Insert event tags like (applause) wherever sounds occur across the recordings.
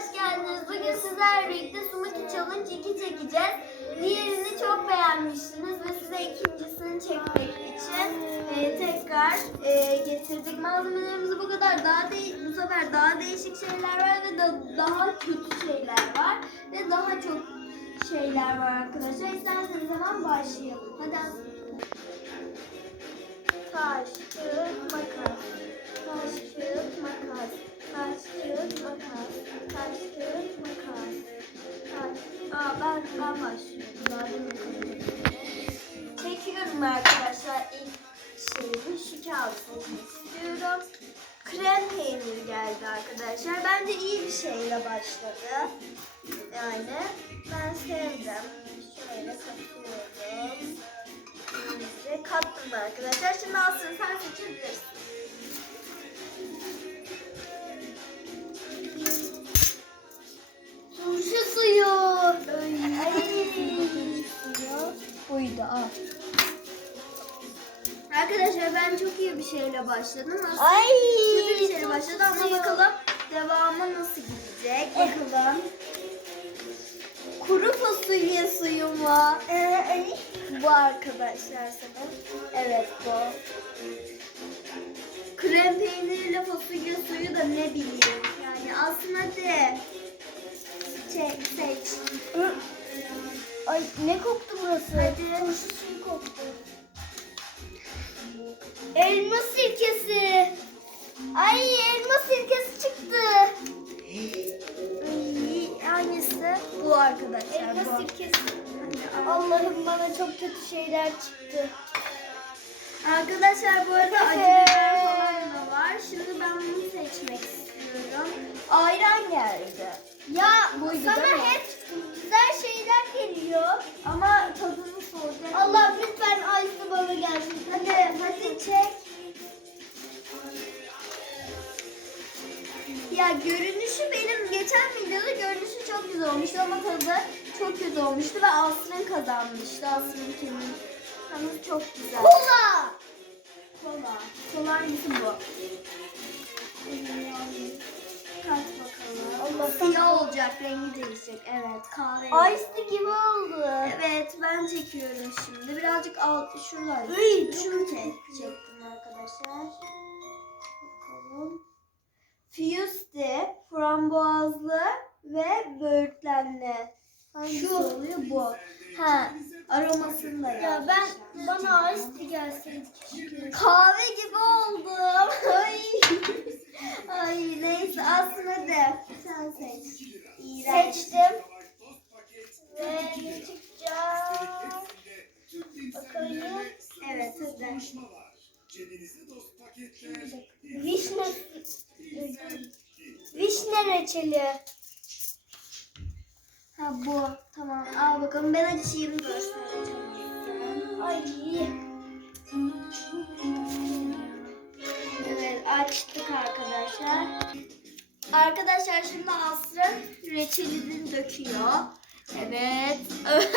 hoş geldiniz. Bugün sizlerle birlikte Sumaki Challenge 2 çekeceğiz. Diğerini çok beğenmiştiniz ve size ikincisini çekmek için e, tekrar e, getirdik. Malzemelerimiz bu kadar. Daha değil, bu sefer daha değişik şeyler var ve da, daha kötü şeyler var. Ve daha çok şeyler var arkadaşlar. İsterseniz hemen başlayalım. Hadi Taş, kağıt, makas. Taş, kağıt, makas. Taş, kağıt, makas. Taş, kağıt, makas. Ben, ben başlıyorum. Konuştum. Çekiyorum arkadaşlar ilk şeyi. Şu kağıdı istiyorum. Krem peyniri geldi arkadaşlar. Bence iyi bir şeyle başladı. Yani ben sevdim. Şöyle katıyorum. İyice kattım arkadaşlar. Şimdi aslında sen seçebilirsin. Şeyle başladım. Aslında Ay. kötü bir şeyle başladı ama bakalım devamı nasıl gidecek. Bakalım. Kuru fasulye suyu mu? Bu arkadaşlar sanırım. Evet bu. Krem peyniriyle fasulye suyu da ne bileyim. Yani aslında de. Çek, seç. Ay ne koktu burası? Hadi. Turşu suyu koktu. Sirkesi. Ay elma sirkesi çıktı. Hangisi? Bu arkadaşlar Elma bu. sirkesi. Allah'ım bana çok kötü şeyler çıktı. Arkadaşlar bu arada acı biber falan da var. Şimdi ben bunu seçmek istiyorum. Ayran geldi. Ya Buydu sana hep güzel şeyler geliyor. Ama tadını soracak. Allah lütfen Aysu bana gelsin. Hadi hadi çek. Ya görünüşü benim geçen videoda görünüşü çok güzel olmuştu ama tadı çok kötü olmuştu ve Aslı'nın kazanmıştı. Aslı'nınkinin tadı çok güzel. Kola. Kola. Kola hangisi bu? Kaç bakalım. Allah Siyah olacak, rengi değişecek. Evet, kahve. Ice gibi oldu. Evet, ben çekiyorum şimdi. Birazcık alt, şuralar. Iy, Şunu çek, çektim arkadaşlar. Bakalım. Fusti, frambuazlı ve böğürtlenli. Hangisi Şu. oluyor bu? Ha, aromasını da Ya ben bana gelseydi keşke. Kahve gibi oldum. (laughs) Ay. Ay neyse aslında de. Sen seç. İğrenç. Seçtim. Ve ne çıkacak? Bakayım. Evet hadi. Vişne Vişne reçeli. Ha bu. Tamam al bakalım. Ben açayım göstereceğim. Ay. Evet açtık arkadaşlar. Arkadaşlar şimdi Aslı reçelini döküyor. Evet. (laughs)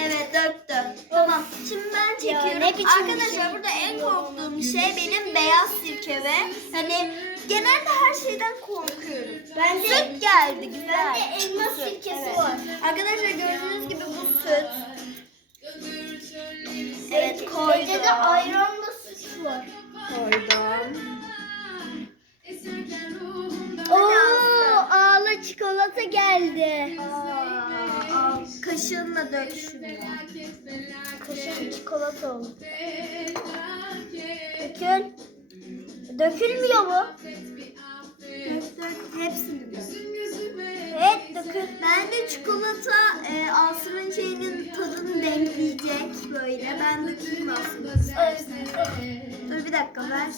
evet döktüm. Tamam. Şimdi ben çekiyorum. ne biçim Arkadaşlar şey burada en korktuğum şey benim beyaz sirke ve hani genelde her şeyden korkuyorum. Ben de- süt geldi güzel. Bende elma Süt, sirkesi evet. var. Arkadaşlar gördüğünüz gibi bu süt. Evet koydum. Bende de ayranla süt var. koydum. Çikolata geldi. Aa. Kaşığınla dök şunu. Kaşık çikolata oldu. Dökül. Dökülmüyor mu? Dök dök hepsini Ben de çikolata e, Aslı'nın şeyinin tadını denkleyecek böyle. Ben dökeyim aslında. Dur bir dakika ver.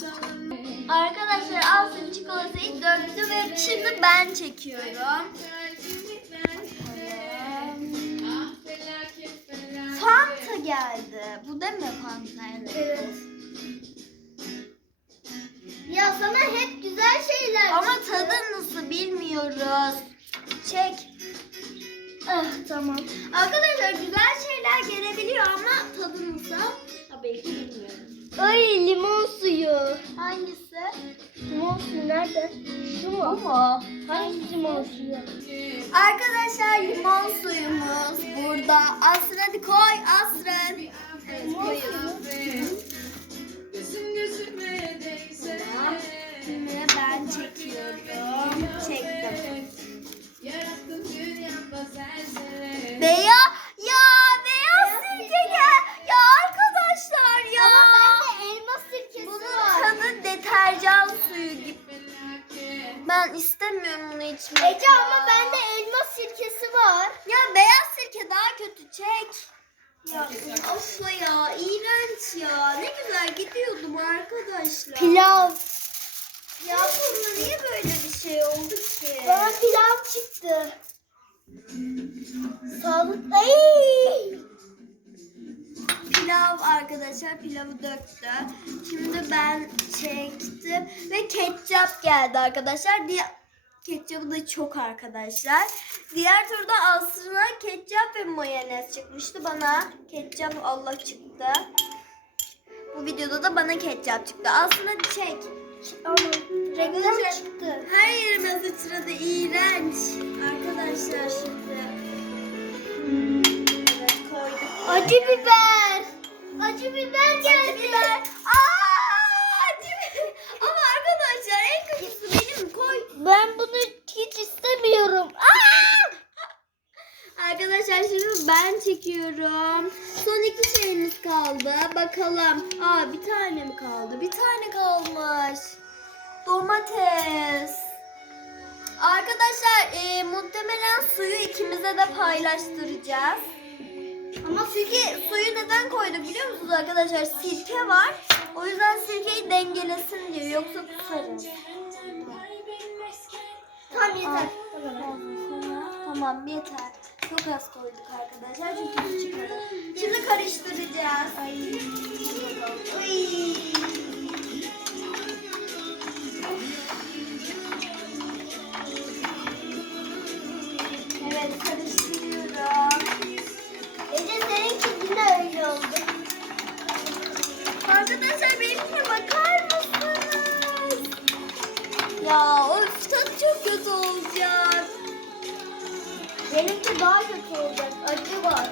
Arkadaşlar Aslı'nın çikolatayı döktü ve şimdi ben çekiyorum. Fanta geldi. Bu değil mi Fanta? Evet. Ya sana hep güzel şeyler Ama tadı nasıl bilmiyoruz. Çek. Ah tamam. Arkadaşlar güzel şeyler gelebiliyor ama tadı nasıl? Tabii ki bilmiyorum. Ay limon suyu. Hangisi? Limon suyu nerede? Şu mu? Bu mu? Hangi limon suyu? Arkadaşlar limon suyumuz burada. Asrın hadi koy Asrın. Tamam. Şimdi ben çekiyorum. Çektim. Beyaz ya beyaz sirke gel. Ya arkadaşlar ya. Ama bende elma sirkesi var. tadı deterjan suyu gibi. Ben istemiyorum bunu içmeyi. Ece ama bende elma sirkesi var. Ya beyaz sirke daha kötü çek. Ya of ya iğrenç ya. Ne güzel gidiyordum arkadaşlar. Pilav. Ya bunda niye böyle bir şey oldu ki? Bana pilav çıktı. Sağlık. Ay! Pilav arkadaşlar pilavı döktü. Şimdi ben çektim ve ketçap geldi arkadaşlar. Diye ketçapı da çok arkadaşlar. Diğer turda Aslı'na ketçap ve mayonez çıkmıştı. Bana ketçap Allah çıktı. Bu videoda da bana ketçap çıktı. Aslında çek. Ama reklam Arkadaşlar, çıktı. Her yerime sıçradı. iğrenç. Arkadaşlar Acı biber. Acı biber geldi. Acı biber. Aa, acı biber. Ama arkadaşlar en kötüsü benim koy. Ben bunu hiç istemiyorum. Aa! Arkadaşlar şimdi ben çekiyorum. Son iki şeyimiz kaldı. Bakalım. Aa bir tane mi kaldı? Bir tane kalmış. Domates. Arkadaşlar e, muhtemelen suyu ikimize de paylaştıracağız. Ama çünkü suyu neden koyduk biliyor musunuz arkadaşlar? Sirke var. O yüzden sirkeyi dengelesin diyor. Yoksa kusarız. Tamam yeter. Tamam yeter. Çok az koyduk arkadaşlar çünkü çıkmadı. Şimdi karıştıracağız. Ay. Ay. Benimki daha kötü olacak. Acı var.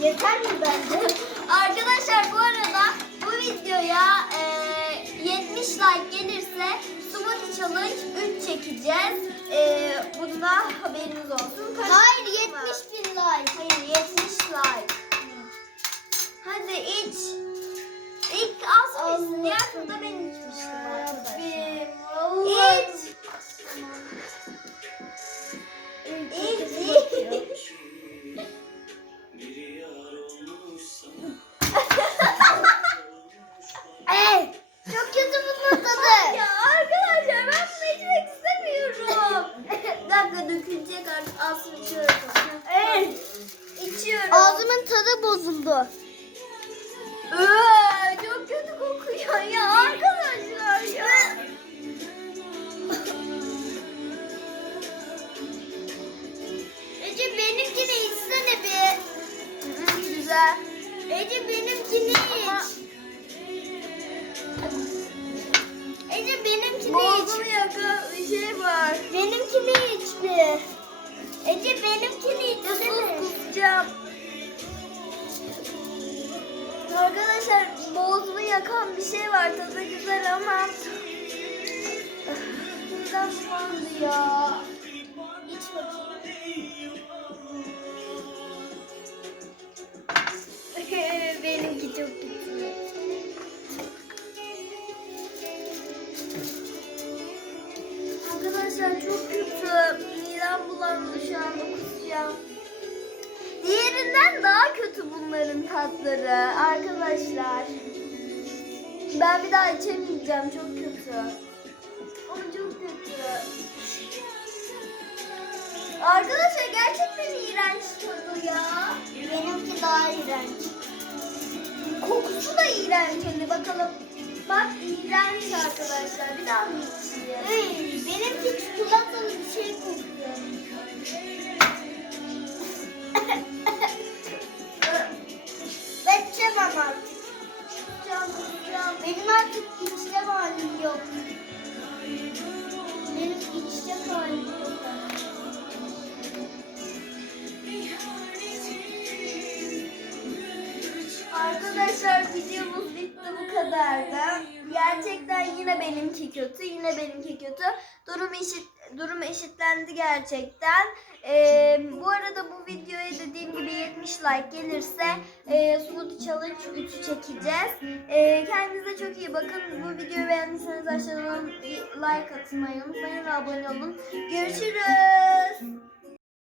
Yeter mi bence? (laughs) Arkadaşlar bu arada bu videoya e, 70 like gelirse Smoothie Challenge 3 çekeceğiz. E, bunda haberiniz olsun. Karıştırma. Hayır 70 bin like. Hayır 70 like. Hadi iç. İlk az mısın? Diğer turda ben içmiştim arkadaşlar. İç. Bozuldu. Ee, çok kötü kokuyor ya arkadaşlar var. Tadı güzel ama. Midem bulandı ya. İç bakayım. (laughs) Benimki çok kötü. Arkadaşlar çok kötü. Midem bulandı şu anda kusacağım. Diğerinden daha kötü bunların tatları arkadaşlar. Ben bir daha içemeyeceğim çok kötü. Ama çok kötü. Arkadaşlar gerçekten iğrenç tadı ya. Benimki daha iğrenç. Kokusu da iğrenç hani bakalım. Bak iğrenç arkadaşlar. Bir daha mı? Ey, benimki çikolatalı bir şey kokuyor. Kötü, yine benimki kötü. Durum eşit, durum eşitlendi gerçekten. Ee, bu arada bu videoya dediğim gibi 70 like gelirse e, Smoothie Challenge 3'ü çekeceğiz. Ee, kendinize çok iyi bakın. Bu videoyu beğendiyseniz aşağıdan like atmayı unutmayın ve abone olun. Görüşürüz.